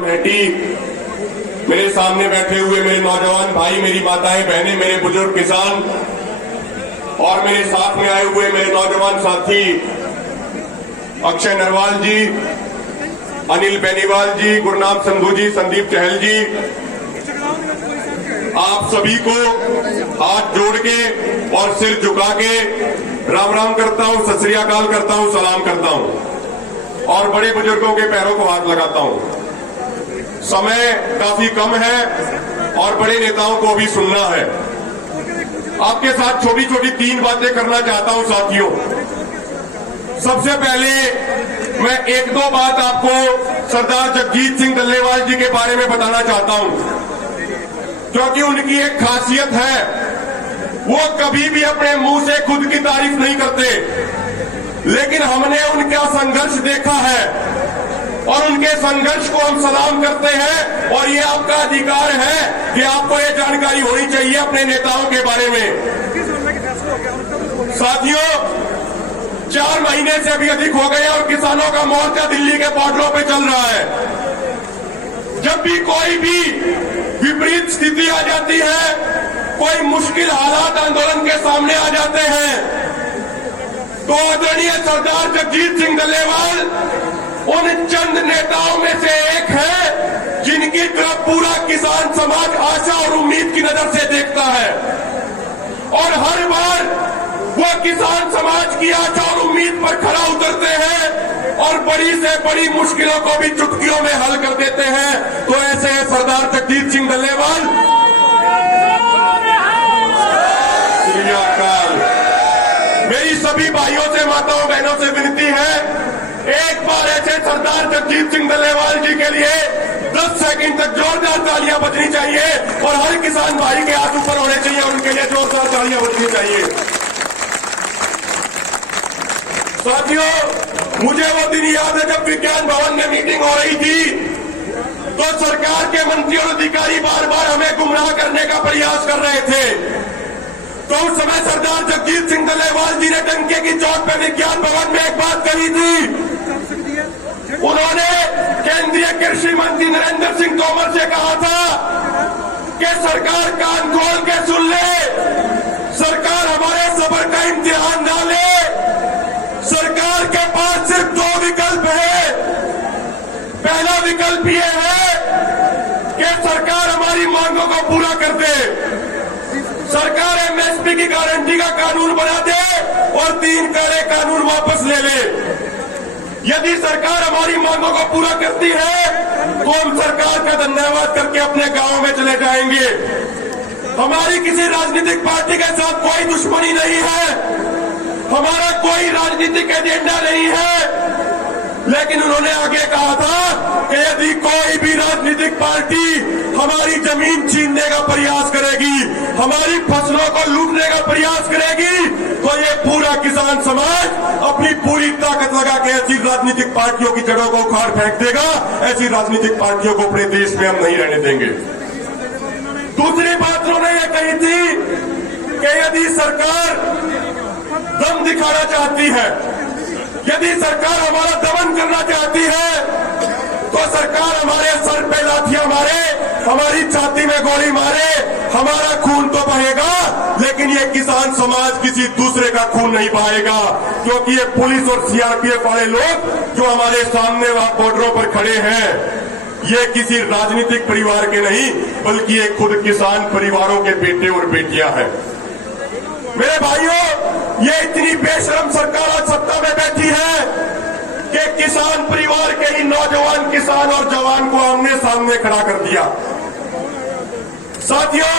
मेहटी, मेरे सामने बैठे हुए मेरे नौजवान भाई, मेरी माताएं बहनें, मेरे बुजुर्ग किसान और मेरे साथ में आए हुए मेरे नौजवान साथी अक्षय नरवाल जी, अनिल बेनीवाल जी, गुरनाम संधू जी, संदीप चहल जी, आप सभी को हाथ जोड़ के और सिर झुका के राम राम करता हूं, सत श्री अकाल करता हूं, सलाम करता हूं और बड़े बुजुर्गों के पैरों को हाथ लगाता हूं। समय काफी कम है और बड़े नेताओं को भी सुनना है। आपके साथ छोटी छोटी 3 बातें करना चाहता हूं साथियों। सबसे पहले मैं 1-2 बात आपको सरदार जगजीत सिंह डल्लेवाल जी के बारे में बताना चाहता हूं, क्योंकि उनकी एक खासियत है, वो कभी भी अपने मुंह से खुद की तारीफ नहीं करते, लेकिन हमने उनका संघर्ष देखा है और उनके संघर्ष को हम सलाम करते हैं और ये आपका अधिकार है कि आपको ये जानकारी होनी चाहिए अपने नेताओं के बारे में। साथियों, 4 महीने से भी अधिक हो गए और किसानों का मोर्चा दिल्ली के बॉर्डरों पे चल रहा है। जब भी कोई भी विपरीत स्थिति आ जाती है, कोई मुश्किल हालात आंदोलन के सामने आ जाते हैं, तो आदरणीय सरदार जगजीत सिंह डल्लेवाल उन चंद नेताओं में से एक है जिनकी तरफ पूरा किसान समाज आशा और उम्मीद की नजर से देखता है और हर बार वो किसान समाज की आशा और उम्मीद पर खरा उतरते हैं और बड़ी से बड़ी मुश्किलों को भी चुटकियों में हल कर देते हैं। तो ऐसे है सरदार जगजीत सिंह डल्लेवाल। श्री अकाल। मेरी सभी भाइयों से, माताओं बहनों से विनती है, एक बार ऐसे सरदार जगजीत सिंह डल्लेवाल जी के लिए 10 सेकंड तक जोरदार तालियां बजनी चाहिए और हर किसान भाई के हाथ ऊपर होने चाहिए, उनके लिए जोरदार तालियां बजनी चाहिए। साथियों, मुझे वो दिन याद है जब विज्ञान भवन में मीटिंग हो रही थी, तो सरकार के मंत्री और अधिकारी बार बार हमें गुमराह करने का प्रयास कर रहे थे। तो उस समय सरदार जगजीत सिंह डल्लेवाल जी ने डंके की चोट पर विज्ञान भवन में एक बात कही थी। उन्होंने केंद्रीय कृषि मंत्री नरेंद्र सिंह तोमर से कहा था कि सरकार कान खोल के सुन ले, सरकार हमारे सब्र का इम्तिहान ना ले, सरकार के पास सिर्फ 2 विकल्प है। पहला विकल्प ये है कि सरकार हमारी मांगों को पूरा कर दे, सरकार एमएसपी की गारंटी का कानून बना दे और 3 काले कानून वापस ले ले। यदि सरकार हमारी मांगों को पूरा करती है तो हम सरकार का धन्यवाद करके अपने गांव में चले जाएंगे। हमारी किसी राजनीतिक पार्टी के साथ कोई दुश्मनी नहीं है, हमारा कोई राजनीतिक एजेंडा नहीं है, लेकिन उन्होंने आगे कहा था कि यदि कोई भी राजनीतिक पार्टी हमारी जमीन छीनने का प्रयास करेगी, हमारी फसलों को लूटने का प्रयास करेगी, तो ये पूरा किसान समाज अपनी पूरी ताकत लगा के ऐसी राजनीतिक पार्टियों की जड़ों को उखाड़ फेंक देगा। ऐसी राजनीतिक पार्टियों को अपने देश में हम नहीं रहने देंगे। दूसरी बात उन्होंने ये कही थी कि यदि सरकार दम दिखाना चाहती है, यदि सरकार हमारा दमन करना चाहती है, तो सरकार हमारे सर पे लाठियां मारे, हमारी छाती में गोली मारे, हमारा खून तो बहेगा, लेकिन ये किसान समाज किसी दूसरे का खून नहीं बहाएगा, क्योंकि ये पुलिस और सीआरपीएफ वाले लोग जो हमारे सामने बॉर्डरों पर खड़े हैं, ये किसी राजनीतिक परिवार के नहीं, बल्कि ये खुद किसान परिवारों के बेटे और बेटियां हैं। मेरे भाइयों, ये इतनी बेशरम सरकार आज सत्ता में बैठी है कि किसान परिवार के ही नौजवान किसान और जवान को आमने सामने खड़ा कर दिया। साथियों,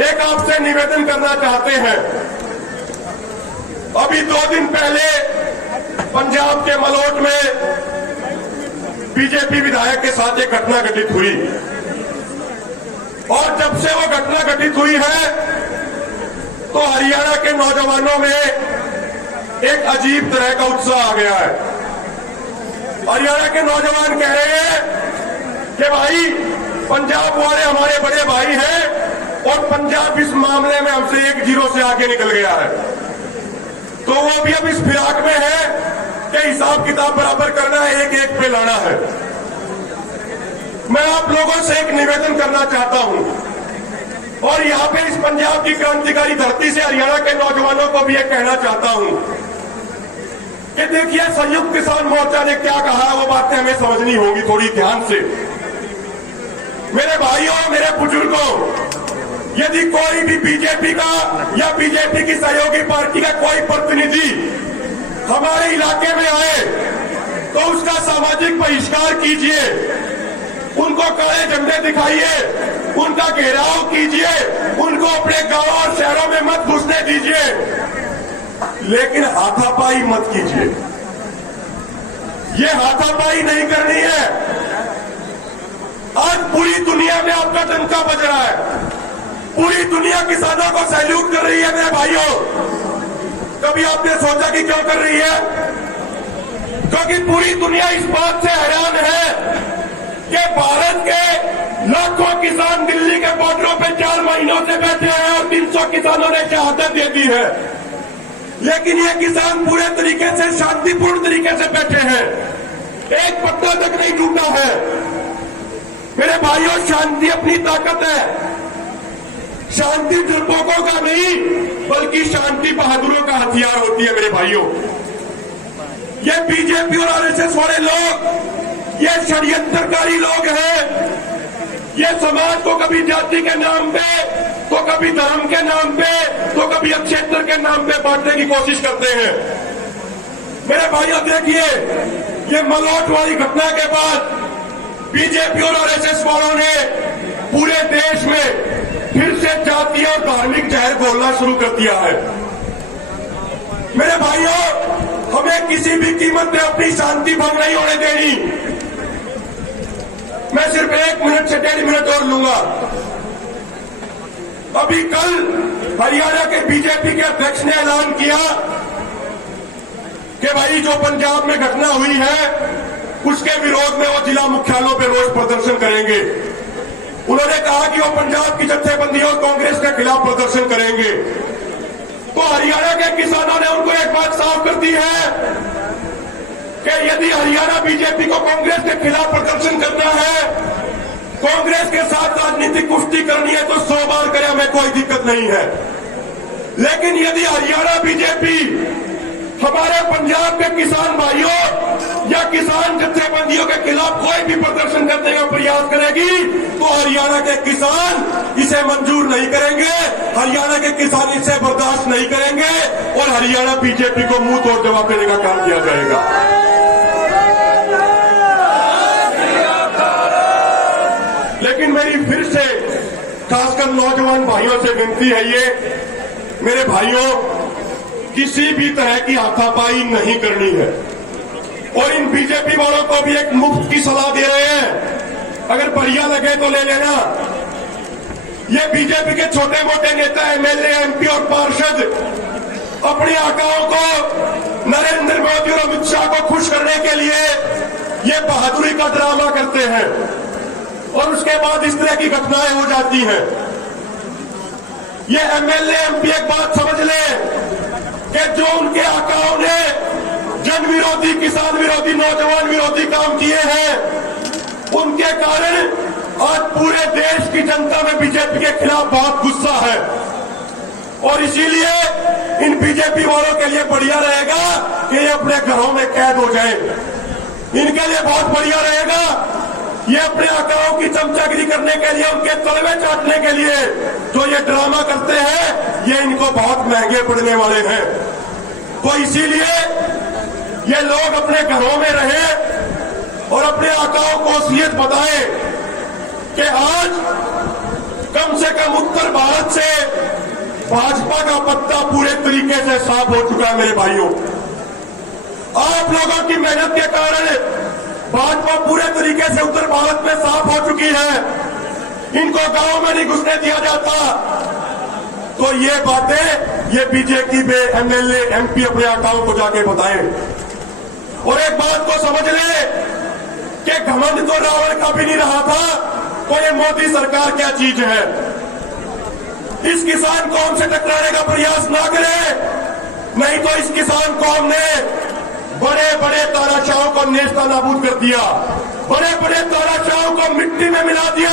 एक आपसे निवेदन करना चाहते हैं। अभी 2 दिन पहले पंजाब के मलोट में बीजेपी विधायक के साथ एक घटना घटित हुई और जब से वो घटना घटित हुई है तो हरियाणा के नौजवानों में एक अजीब तरह का उत्साह आ गया है। हरियाणा के नौजवान कह रहे हैं कि भाई पंजाब वाले हमारे बड़े भाई हैं और पंजाब इस मामले में हमसे 1-0 से आगे निकल गया है, तो वो भी अब इस फिराक में है कि हिसाब किताब बराबर करना है, 1-1 पे लाना है। आप लोगों से एक निवेदन करना चाहता हूं और यहां पे इस पंजाब की क्रांतिकारी धरती से हरियाणा के नौजवानों को भी ये कहना चाहता हूं कि देखिए, संयुक्त किसान मोर्चा ने क्या कहा, वो बातें हमें समझनी होंगी थोड़ी ध्यान से। मेरे भाइयों, मेरे बुजुर्गों, यदि कोई भी बीजेपी का या बीजेपी की सहयोगी पार्टी का कोई प्रतिनिधि हमारे इलाके में आए तो उसका सामाजिक बहिष्कार कीजिए, उनको काले झंडे दिखाइए, उनका घेराव कीजिए, उनको अपने गांव और शहरों में मत घुसने दीजिए, लेकिन हाथापाई मत कीजिए। ये हाथापाई नहीं करनी है। आज पूरी दुनिया में आपका डंका बज रहा है, पूरी दुनिया किसानों को सैल्यूट कर रही है। मेरे भाइयों, कभी आपने सोचा कि क्यों कर रही है? क्योंकि पूरी दुनिया इस बात से हैरान है कि भारत के लाखों किसान दिल्ली के बॉर्डरों पे 4 महीनों से बैठे हैं और 300 किसानों ने शहादत दे दी है, लेकिन ये किसान पूरे तरीके से शांतिपूर्ण तरीके से बैठे हैं, एक पत्ता तक नहीं टूटा है। मेरे भाइयों, शांति अपनी ताकत है। शांति डरपोकों का नहीं, बल्कि शांति बहादुरों का हथियार होती है। मेरे भाइयों, ये बीजेपी और आरएसएस वाले लोग, ये षड्यंत्रकारी लोग हैं। ये समाज को कभी जाति के नाम पे, तो कभी धर्म के नाम पे, तो कभी क्षेत्र के नाम पे बांटने की कोशिश करते हैं। मेरे भाइयों, देखिए, ये मलोट वाली घटना के बाद बीजेपी और आरएसएस वालों ने पूरे देश में फिर से जातीय और धार्मिक जहर घोलना शुरू कर दिया है। मेरे भाइयों, हमें किसी भी कीमत पे अपनी शांति भंग नहीं होने देनी। मैं सिर्फ 1 मिनट से 1.5 मिनट और लूंगा। अभी कल हरियाणा के बीजेपी के अध्यक्ष ने ऐलान किया कि भाई जो पंजाब में घटना हुई है उसके विरोध में वो जिला मुख्यालयों पर रोष प्रदर्शन करेंगे। उन्होंने कहा कि वो पंजाब की जत्थेबंदी और कांग्रेस के खिलाफ प्रदर्शन करेंगे। तो हरियाणा के किसानों ने उनको एक बात साफ कर दी है कि यदि हरियाणा बीजेपी को कांग्रेस के खिलाफ प्रदर्शन करना है, कांग्रेस के साथ राजनीतिक कुश्ती करनी है, तो 100 बार करे, हमें कोई दिक्कत नहीं है। लेकिन यदि हरियाणा बीजेपी हमारे पंजाब के किसान भाइयों या किसान जत्थेबंदियों के खिलाफ कोई भी प्रदर्शन करने का प्रयास करेगी, तो हरियाणा के किसान इसे मंजूर नहीं करेंगे, हरियाणा के किसान इसे बर्दाश्त नहीं करेंगे और हरियाणा बीजेपी को मुंह तोड़ जवाब देने का काम किया जाएगा। लेकिन मेरी फिर से खासकर नौजवान भाइयों से विनती है, ये मेरे भाइयों, किसी भी तरह की हाथापाई नहीं करनी है। और इन बीजेपी वालों को भी एक मुफ्त की सलाह दे रहे हैं, अगर बढ़िया लगे तो ले लेना। ये बीजेपी के छोटे मोटे नेता, एमएलए, एमपी और पार्षद अपने आकाओं को, नरेंद्र मोदी और अमित शाह को खुश करने के लिए ये बहादुरी का ड्रामा करते हैं और उसके बाद इस तरह की घटनाएं हो जाती हैं। ये एमएलए, एमपी एक बात समझ ले कि जो उनके आकाओं ने जन विरोधी, किसान विरोधी, नौजवान विरोधी काम किए हैं, उनके कारण आज पूरे देश की जनता में बीजेपी के खिलाफ बहुत गुस्सा है। और इसीलिए इन बीजेपी वालों के लिए बढ़िया रहेगा कि ये अपने घरों में कैद हो जाए। इनके लिए बहुत बढ़िया रहेगा, ये अपने आकाओं की चमचागिरी करने के लिए, उनके तलवे चाटने के लिए जो ये ड्रामा करते हैं, ये इनको बहुत महंगे पड़ने वाले हैं। तो इसीलिए ये लोग अपने घरों में रहें और अपने आकाओं को वसीयत बताएं कि आज कम से कम उत्तर भारत से भाजपा का पत्ता पूरे तरीके से साफ हो चुका है। मेरे भाइयों, आप लोगों की मेहनत के कारण भाजपा पूरे तरीके से उत्तर भारत में साफ हो चुकी है। इनको गांव में नहीं घुसने दिया जाता। तो ये बातें ये बीजेपी में एमएलए, एमपी अपने आकाओं को जाके बताएं। और एक बात को समझ ले कि घमंड तो रावण का भी नहीं रहा था, तो ये मोदी सरकार क्या चीज है। इस किसान कौम से टकराने का प्रयास ना करे, नहीं तो इस किसान कौम ने बड़े बड़े तानाशाहों को नेस्ता नाबूद कर दिया। बड़े बड़े तानाशाहों को मिट्टी में मिला दिया।